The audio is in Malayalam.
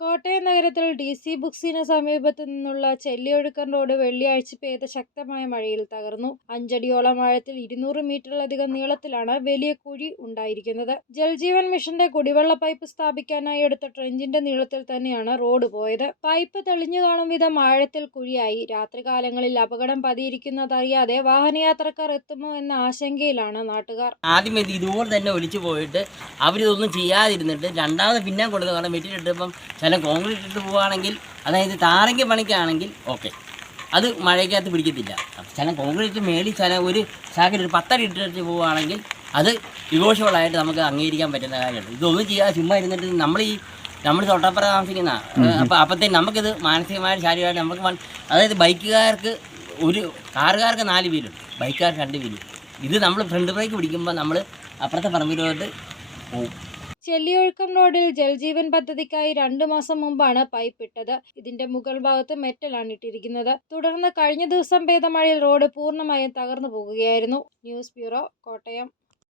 കോട്ടയം നഗരത്തിൽ ഡി സി ബുക്സിന് സമീപത്തു നിന്നുള്ള ചെല്ലിയൊഴുക്കൻ റോഡ് വെള്ളിയാഴ്ച പെയ്ത ശക്തമായ മഴയിൽ തകർന്നു. അഞ്ചടിയോളം ആഴത്തിൽ ഇരുന്നൂറ് മീറ്ററിലധികം നീളത്തിലാണ് വലിയ കുഴി ഉണ്ടായിരിക്കുന്നത്. ജൽജീവൻ മിഷന്റെ കുടിവെള്ള പൈപ്പ് സ്ഥാപിക്കാനായി എടുത്ത ട്രെഞ്ചിന്റെ നീളത്തിൽ തന്നെയാണ് റോഡ് പോയത്. പൈപ്പ് തെളിഞ്ഞു കാണും വിധം ആഴത്തിൽ കുഴിയായി. രാത്രികാലങ്ങളിൽ അപകടം പതിയിരിക്കുന്നതറിയാതെ വാഹനയാത്രക്കാർ എത്തുമോ എന്ന ആശങ്കയിലാണ് നാട്ടുകാർ. ആദ്യം ഇത് ഇതുപോലെ തന്നെ ഒലിച്ചു പോയിട്ട് അവരിതൊന്നും ചെയ്യാതിരുന്നിട്ട് രണ്ടാമത് പിന്നെ കൊടുക്കുക കാരണം വെട്ടിയിട്ടിപ്പം ചില കോൺക്രീറ്റ് ഇട്ട് പോവുകയാണെങ്കിൽ അതായത് താറയ്ക്ക് പണിക്കാണെങ്കിൽ ഓക്കെ അത് മഴയ്ക്കകത്ത് പിടിക്കത്തില്ല. അപ്പം ചില കോൺക്രീറ്റ് മേളിൽ ചില ഒരു ശാഖയിൽ ഒരു പത്തടി ഇട്ടിട്ട് പോവുകയാണെങ്കിൽ അത് വിഘോഷമുള്ളതായിട്ട് നമുക്ക് അംഗീകരിക്കാൻ പറ്റുന്ന കാര്യമാണ് ഇതൊന്നും ചെയ്യാതെ ചുമ്മാ ഇരുന്നിട്ട് നമ്മൾ ഈ നമ്മൾ തൊട്ടപ്പുറം താമസിക്കുന്ന അപ്പം അപ്പോഴത്തേക്ക് നമുക്കിത് മാനസികമായിട്ട് ശാരീരികമായിട്ട് നമുക്ക് അതായത് ബൈക്കുകാർക്ക് ഒരു കാറുകാർക്ക് നാല് വീലുണ്ട്. ബൈക്കുകാർക്ക് രണ്ട് വീലും. ഇത് നമ്മൾ ഫ്രണ്ട് ബ്രേക്ക് പിടിക്കുമ്പോൾ നമ്മൾ അപ്പുറത്തെ പറമ്പിലോട്ട് പോകും ചെല്ലിയൊഴുക്കം റോഡിൽ ജൽജീവൻ പദ്ധതിക്കായി രണ്ടു മാസം മുമ്പാണ് പൈപ്പ് ഇട്ടത് ഇതിന്റെ മുകൾ ഭാഗത്ത് മെറ്റലാണ് ഇട്ടിരിക്കുന്നത്. തുടർന്ന് കഴിഞ്ഞ ദിവസം പെയ്ത മഴയിൽ റോഡ് പൂർണമായും തകർന്നു പോകുകയായിരുന്നു. News bureau Kottayam.